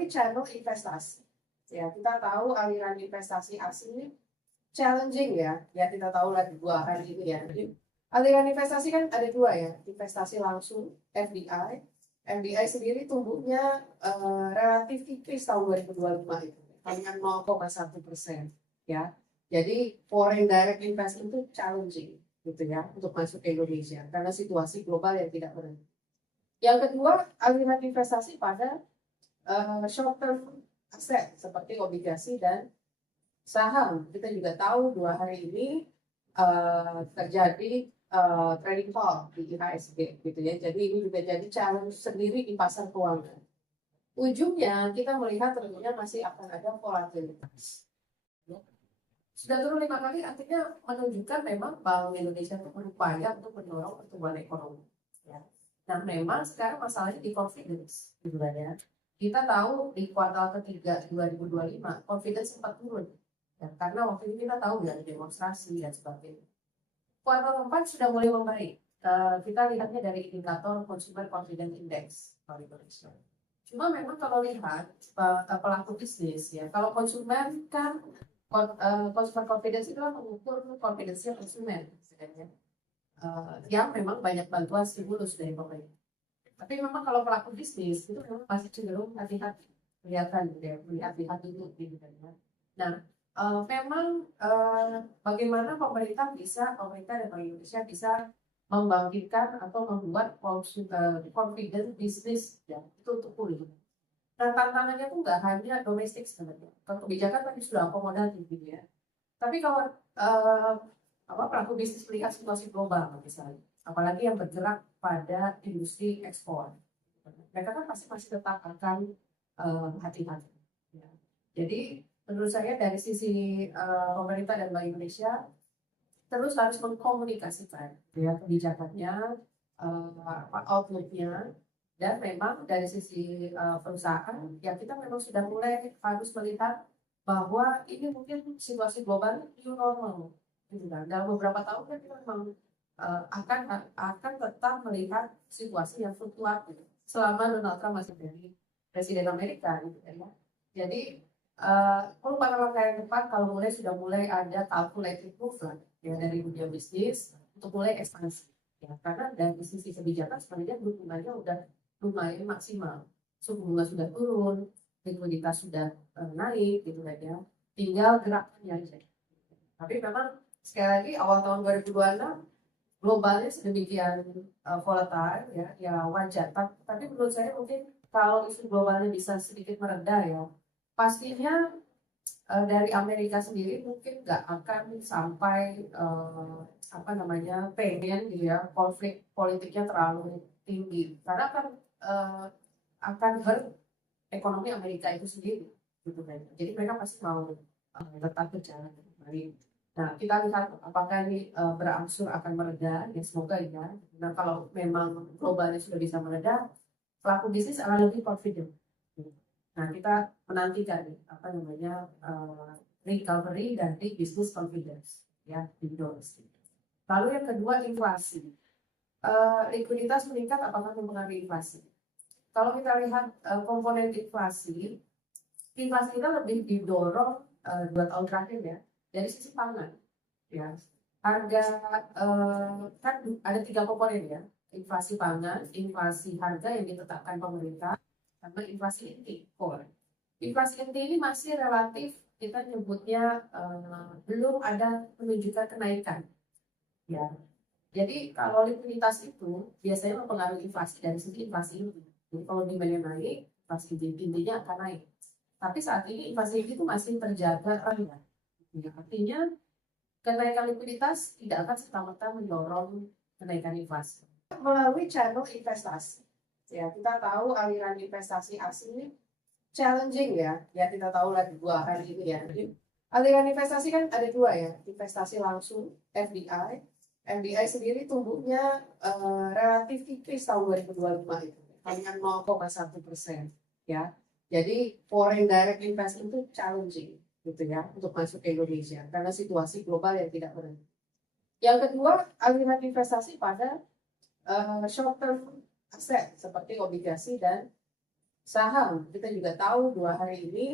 melalui channel investasi. Ya, kita tahu aliran investasi asing ini challenging ya. Ya, kita tahu lagi 2 hari ini ya. Aliran investasi kan ada 2 ya, investasi langsung FDI. FDI sendiri tumbuhnya relatif tipis tahun 2025 itu, hanya 0,1% ya. Jadi foreign direct investment itu challenging gitu ya untuk masuk ke Indonesia karena situasi global yang tidak berhenti. Yang kedua, aliran investasi pada short term aset seperti obligasi dan saham. Kita juga tahu 2 hari ini terjadi trading fall di IHSG gitu ya. Jadi ini juga jadi challenge sendiri di pasar keuangan. Ujungnya kita melihat tentunya masih akan ada volatilitas. Sudah turun 5 kali artinya menunjukkan memang Bank Indonesia itu berupaya untuk mendorong pertumbuhan ekonomi. Ya. Dan memang sekarang masalahnya di confidence, gitu ya. Kita tahu di kuartal ketiga 2025 confidence sempat turun, ya, karena waktu itu kita tahu dari demonstrasi dan sebagainya. Kuartal 4 sudah mulai membaik. Kita lihatnya dari indikator Consumer Confidence Index kalau Indonesia. Cuma memang kalau lihat pelaku bisnis ya, kalau konsumen kan consumer confidence itu kan mengukur confidence-nya konsumen sebenarnya. Yang memang banyak bantuan stimulus dari pemerintah. Tapi memang kalau pelaku bisnis itu memang masih cenderung hati-hati, kelihatan gitu ya, melihat-lihat dulu gitu kan. Nah, memang bagaimana pemerintah dan Bank Indonesia bisa membangkitkan atau membuat confident bisnis ya, itu untuk pulih. Nah, tantangannya tuh nggak hanya domestik sebenarnya. Kalau kebijakan tadi sudah akomodatif gitu ya. Tapi kalau pelaku bisnis melihat situasi global misalnya, apalagi yang bergerak pada industri ekspor, mereka kan pasti masih tetap akan hati-hati. Ya. Jadi menurut saya dari sisi pemerintah dan Bank Indonesia terus harus mengkomunikasikan ya kebijakannya, outlook-nya, dan memang dari sisi perusahaan ya kita memang sudah mulai harus melihat bahwa ini mungkin situasi global new normal gitu kan. Dalam beberapa tahun kan kita memang akan tetap melihat situasi yang fluktuatif selama Donald Trump masih menjadi presiden Amerika gitu kan ya. Jadi merupakan langkah yang tepat kalau sudah mulai ada calculated move lah ya dari dunia bisnis untuk mulai ekspansi ya, karena dari sisi kebijakan sebenarnya dukungannya udah lumayan maksimal, suku bunga sudah turun, likuiditas sudah naik gitu kan ya, tinggal gerakannya aja. Tapi memang sekali lagi awal tahun 2026 globalnya sedemikian volatile ya wajar. Tapi menurut saya mungkin kalau isu globalnya bisa sedikit mereda ya, pastinya dari Amerika sendiri mungkin nggak akan sampai pengen gitu ya konflik politiknya terlalu tinggi karena akan ekonomi Amerika itu sendiri gitu kan. Jadi mereka pasti mau tetap berjalan kembali. Nah, kita lihat apakah ini berangsur akan mereda, ya semoga ya. Nah, kalau memang globalnya sudah bisa mereda, pelaku bisnis akan lebih confident. Nah, kita menantikan recovery dari business confidence ya di domestik. Lalu yang kedua inflasi. Likuiditas meningkat apakah mempengaruhi inflasi? Kalau kita lihat komponen inflasi kita lebih didorong 2 tahun terakhir ya dari sisi pangan ya. Harga kan ada 3 komponen ya, inflasi pangan, inflasi harga yang ditetapkan pemerintah, sama inflasi inti core. Inflasi inti ini masih relatif kita nyebutnya belum ada menunjukkan kenaikan ya. Jadi kalau likuiditas itu biasanya mempengaruhi inflasi dari segi inflasi inti. Jadi kalau demand naik, inflasi intinya akan naik. Tapi saat ini inflasi itu masih terjaga rendah. Ya, artinya kenaikan likuiditas tidak akan serta-merta mendorong kenaikan inflasi. Melalui channel investasi, ya kita tahu aliran investasi asing ini challenging ya. Ya kita tahu lagi 2 hari ini ya. Aliran investasi kan ada 2 ya, investasi langsung FDI. FDI sendiri tumbuhnya relatif tipis tahun 2025 itu, hanya 0,1% ya. Jadi foreign direct investment itu challenging gitu ya untuk masuk ke Indonesia karena situasi global yang tidak berhenti. Yang kedua, aliran investasi pada short term aset seperti obligasi dan Saham kita juga tahu 2 hari ini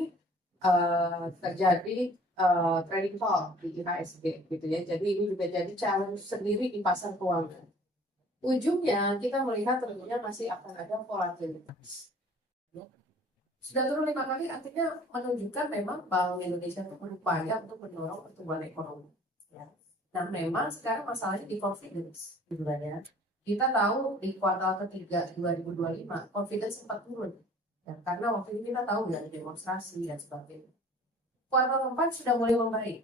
terjadi trading fall di IHSG gitu ya. Jadi ini juga jadi challenge sendiri di pasar keuangan. Ujungnya kita melihat tentunya masih akan ada volatilitas. Sudah turun 5 kali artinya menunjukkan memang Bank Indonesia itu berupaya untuk mendorong pertumbuhan ekonomi. Ya. Dan memang sekarang masalahnya di confidence, gitu kan ya. Kita tahu di kuartal ketiga 2025 confidence sempat turun, ya, karena waktu itu kita tahu dari demonstrasi dan sebagainya. Kuartal 4 sudah mulai membaik.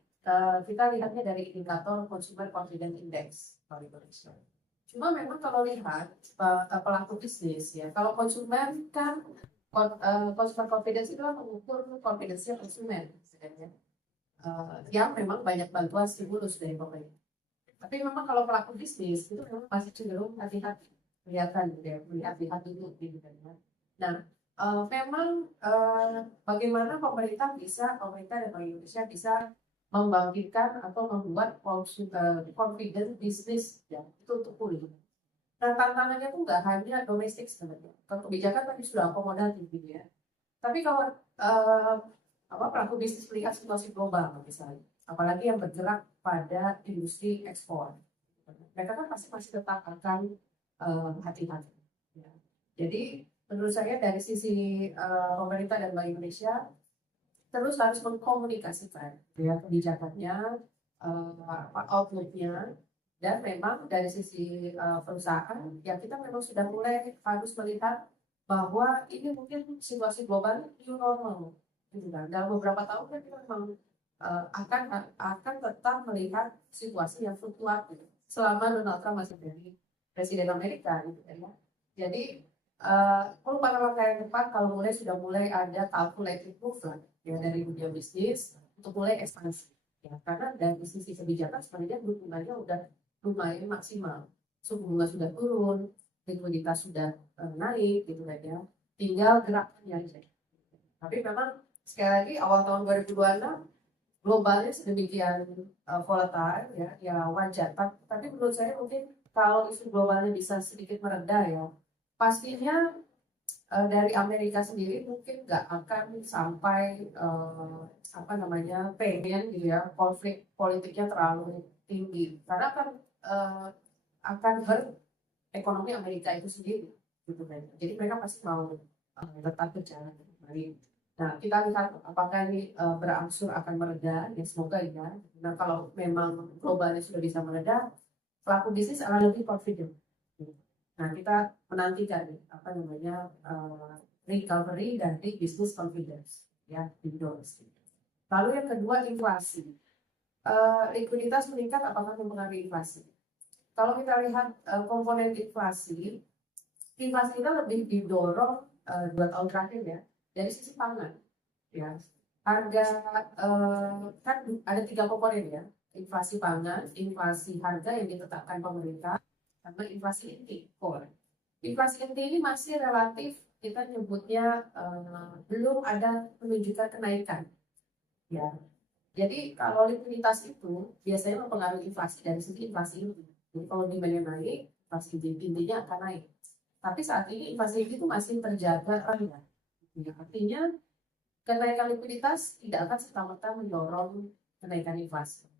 Kita lihatnya dari indikator Consumer Confidence Index Bank Indonesia. Cuma memang kalau lihat pelaku bisnis ya, kalau konsumen kan consumer confidence itu kan mengukur confidence-nya konsumen sebenarnya. Yang memang banyak bantuan stimulus dari pemerintah. Tapi memang kalau pelaku bisnis itu memang masih cenderung hati-hati, kelihatan gitu ya, melihat-lihat dulu gitu kan. Nah, memang bagaimana pemerintah dan Bank Indonesia bisa membangkitkan atau membuat confident bisnis ya, itu untuk pulih. Nah, tantangannya tuh nggak hanya domestik sebenarnya. Kalau kebijakan tadi sudah akomodatif gitu ya. Tapi kalau eh, pelaku bisnis melihat situasi global misalnya, apalagi yang bergerak pada industri ekspor, mereka kan pasti masih tetap akan hati-hati. Ya. Jadi menurut saya dari sisi pemerintah dan Bank Indonesia terus harus mengkomunikasikan ya kebijakannya, outlook-nya, dan memang dari sisi perusahaan ya kita memang sudah mulai harus melihat bahwa ini mungkin situasi global new normal gitu kan. Dalam beberapa tahun kan kita memang akan tetap melihat situasi yang fluktuatif selama Donald Trump masih jadi presiden Amerika gitu kan ya. Jadi merupakan langkah yang tepat kalau sudah mulai ada calculated move lah ya dari dunia bisnis untuk mulai ekspansi ya, karena dari sisi kebijakan sebenarnya dukungannya udah lumayan maksimal, suku bunga sudah turun, likuiditas sudah naik gitu kan ya, tinggal gerakannya aja. Tapi memang sekali lagi awal tahun 2026 globalnya sedemikian volatile ya wajar. Tapi menurut saya mungkin kalau isu globalnya bisa sedikit mereda ya, pastinya dari Amerika sendiri mungkin nggak akan sampai pengen gitu ya konflik politiknya terlalu tinggi, karena akan ekonomi Amerika itu sendiri gitu kan. Jadi mereka pasti mau tetap berjalan baik. Nah, kita lihat apakah ini berangsur akan mereda, ya semoga ya. Nah, kalau memang globalnya sudah bisa mereda, pelaku bisnis akan lebih confident. Nah, kita menantikan recovery dari business confidence ya di domestik. Lalu yang kedua inflasi. Likuiditas meningkat apakah mempengaruhi inflasi? Kalau kita lihat komponen inflasi kita lebih didorong 2 tahun terakhir ya dari sisi pangan ya. Harga kan ada 3 komponen ya, inflasi pangan, inflasi harga yang ditetapkan pemerintah, sama inflasi inti core. Inflasi inti ini masih relatif kita nyebutnya belum ada menunjukkan kenaikan ya. Jadi kalau likuiditas itu biasanya mempengaruhi inflasi dari segi inflasi inti. Jadi kalau demand naik, inflasi intinya akan naik. Tapi saat ini inflasi itu masih terjaga rendah. Ya, artinya kenaikan likuiditas tidak akan serta-merta mendorong kenaikan inflasi.